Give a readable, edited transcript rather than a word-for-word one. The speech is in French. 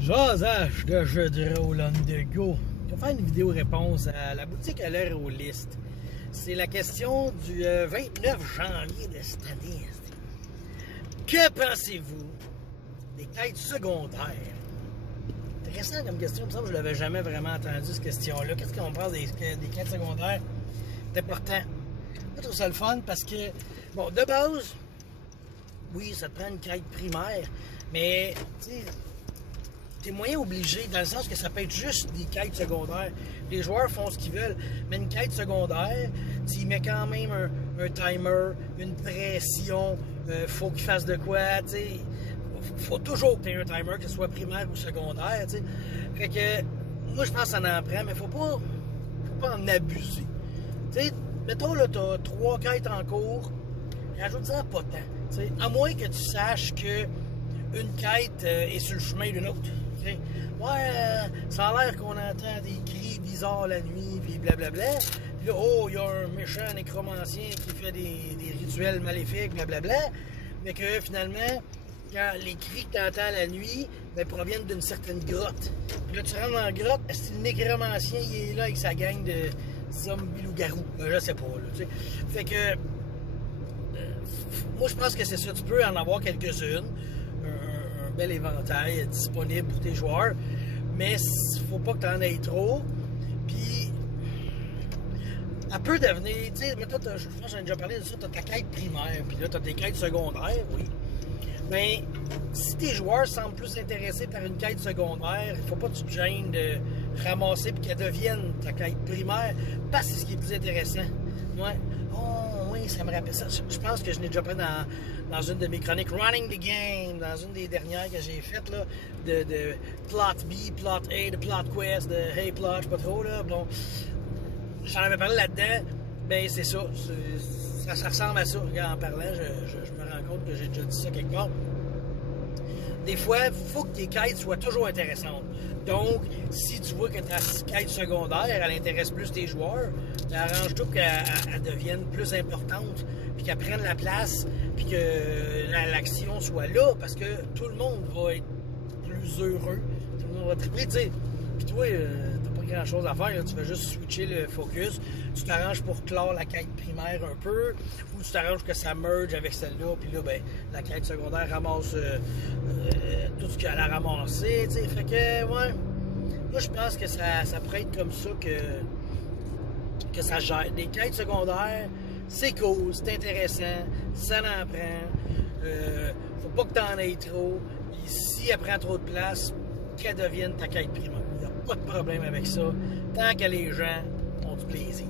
Jasage de jeux de rôle on the go. Je vais faire une vidéo réponse à la boutique à l'heure aux listes. C'est la question du 29 janvier de cette année. Que pensez-vous des quêtes secondaires? Intéressant comme question, il me semble que je ne l'avais jamais vraiment entendu cette question-là. Qu'est-ce qu'on pense des quêtes secondaires? C'est important. Je trouve ça le fun parce que, bon, de base, oui, ça te prend une quête primaire, mais, tu sais, t'es moyen obligé, dans le sens que ça peut être juste des quêtes secondaires. Les joueurs font ce qu'ils veulent, mais une quête secondaire, tu y mets quand même un timer, une pression, faut qu'il fasse de quoi, tu sais. Faut toujours que tu aies un timer, que ce soit primaire ou secondaire, tu sais. Fait que, moi, je pense que ça en prend, mais faut pas en abuser. Tu sais, mettons, là, t'as 3 quêtes en cours, rajoute-en pas tant, tu sais. À moins que tu saches que une quête est sur le chemin d'une autre. T'sais. Ouais, ça a l'air qu'on entend des cris bizarres la nuit, puis blablabla. Puis là, oh, il y a un méchant nécromancien qui fait des rituels maléfiques, blablabla. Mais que finalement, quand les cris que tu entends la nuit, ben, proviennent d'une certaine grotte. Puis là, tu rentres dans la grotte, est-ce que le nécromancien, il est là avec sa gang de zombies loups-garous? Ben, je sais pas, là, tu sais. Fait que, moi, je pense que c'est ça. Tu peux en avoir quelques-unes. Un bel éventail disponible pour tes joueurs, mais faut pas que tu en aies trop. Puis, elle peut devenir, tu sais, je pense que j'en ai déjà parlé de ça, tu as ta quête primaire, puis là, tu as tes quêtes secondaires, oui. Mais si tes joueurs semblent plus intéressés par une quête secondaire, il faut pas que tu te gênes de ramasser puis qu'elle devienne ta quête primaire, parce que c'est ce qui est plus intéressant. Ouais. Oh, oui, ça me rappelle ça. Je pense que je l'ai déjà pris dans une de mes chroniques Running the Game, dans une des dernières que j'ai faites, là, de Plot B, Plot A, de Plot Quest, de Hey Plot, je sais pas trop, là. Bon, j'en avais parlé là-dedans. Ben, c'est ça. Ça ressemble à ça. Regarde, en parlant, je me rends compte que j'ai déjà dit ça quelque part. Des fois, il faut que tes quêtes soient toujours intéressantes. Donc, si tu vois que ta quête secondaire, elle intéresse plus tes joueurs, arrange-toi pour qu'elle devienne plus importante, puis qu'elle prenne la place, puis que l'action soit là, parce que tout le monde va être plus heureux, tout le monde va triper, tu sais. Puis toi, t'as pas grand-chose à faire, là, tu vas juste switcher le focus, tu t'arranges pour clore la quête primaire un peu, ou tu t'arranges que ça merge avec celle-là, puis là, ben, la quête secondaire ramasse tout ce qu'elle a ramassé, tu sais. Fait que, ouais, moi, je pense que ça pourrait être comme ça que ça gère. Des quêtes secondaires, c'est cool, c'est intéressant, ça en prend, faut pas que t'en aies trop, et si elle prend trop de place, qu'elle devienne ta quête primaire. Il n'y a pas de problème avec ça, tant que les gens ont du plaisir.